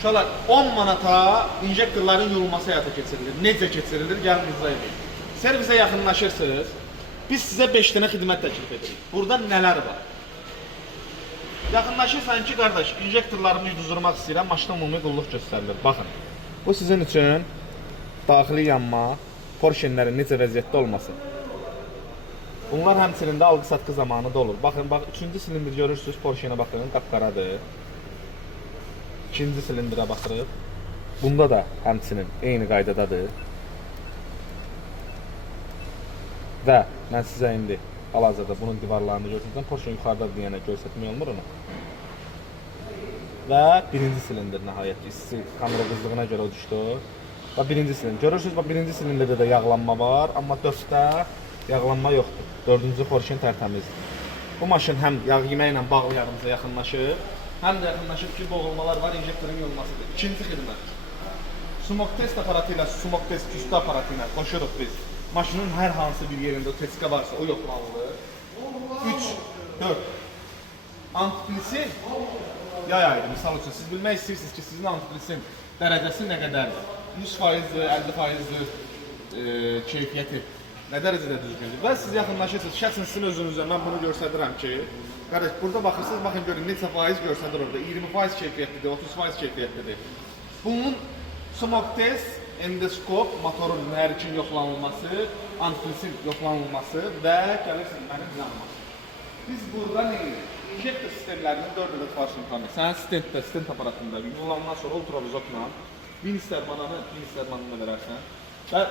Uşaqlar 10 manata injektorların yuyulması həyata keçirilir. Necə keçirilir? Gəlin izah edin. Servisə yaxınlaşırsınız. Biz sizə 5 dənə xidmət təklif edirik. Burada nələr var? Yaxınlaşırsan ki, qardaş, injektorlarımı yuduzdurmaq istəyirəm, maşına ümumi qulluq göstərilir. Baxın, bu sizin üçün daxili yanma, Porsche'lərin necə vəziyyətdə olması. Bunlar həmçinin də alqı-satqı zamanı da olur. Baxın, bax, 3-cü silindir görürsünüz, Porsche'yə baxın, qapqaradır. 2-ci silindirə baxırıq. Bunda da həmçinin eyni qaydadadır. Və mən sizə indi hal-hazırda bunun divarlarını göstərsəm, Porsche yuxarıda deyənə göstərmək olmur onu. Və birinci silindir nəhayət ki, kamera qızdığına görə o düşdü. Və birinci silindir. Görürsünüz, birinci silindirdə də yağlanma var, amma 4-də yağlanma yoxdur. 4-cü Porsche tərtəmizdir. Bu maşın həm yağ yeməklə bağlı yanımıza yaxınlaşır, həm də yaxınlaşıb ki, boğulmalar var, injektorun yolmasıdır. İkinci xidmət. Smoke test aparatı ilə, smoke test küstü aparatı ilə qoşuruq biz. Maşının hər hansı bir yerində o teska varsa, o yoxlanılır. 3, 4. Antiplisin yay aydır. Misal üçün, siz bilmək istəyirsiniz ki, sizin antiplisin dərəcəsi nə qədərdir? 100%-dir, 50%-dir, keyfiyyəti nə dərəcədə düzgündür? Və siz yaxınlaşırsınız, şəxsən sizin özünüzə mən bunu göstərirəm ki, qardaş, burada baxırsınız, baxın görün, neçə faiz göstərir orada, 20% keyfiyyətlidir, 30% keyfiyyətlidir. Bunun smoke test, endoskop, motorun mühərrikin yoxlanılması, antifrisin yoxlanılması və gəlirsiniz mənim yanıma. Biz burada nə edirik? İnjektor sistemlərinin 4 ədəd farsını tanıyıq. Sənin stent aparatında yulandan sonra ultravizotla Vinnis dərmanını verərsən. Və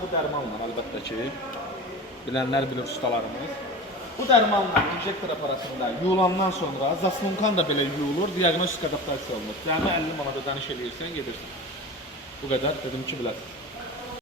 bu dərmanla əlbəttə ki, bilənlər bilir ustalarımız. Bu dərmanla injektor aparatında yulandan sonra zaslunkan da belə yuyulur, diagnostik adaptasiya olunur. Cəmi 50 manat ödəniş edirsən, gedirsən. Bu qədər dedim ki, biləsiniz.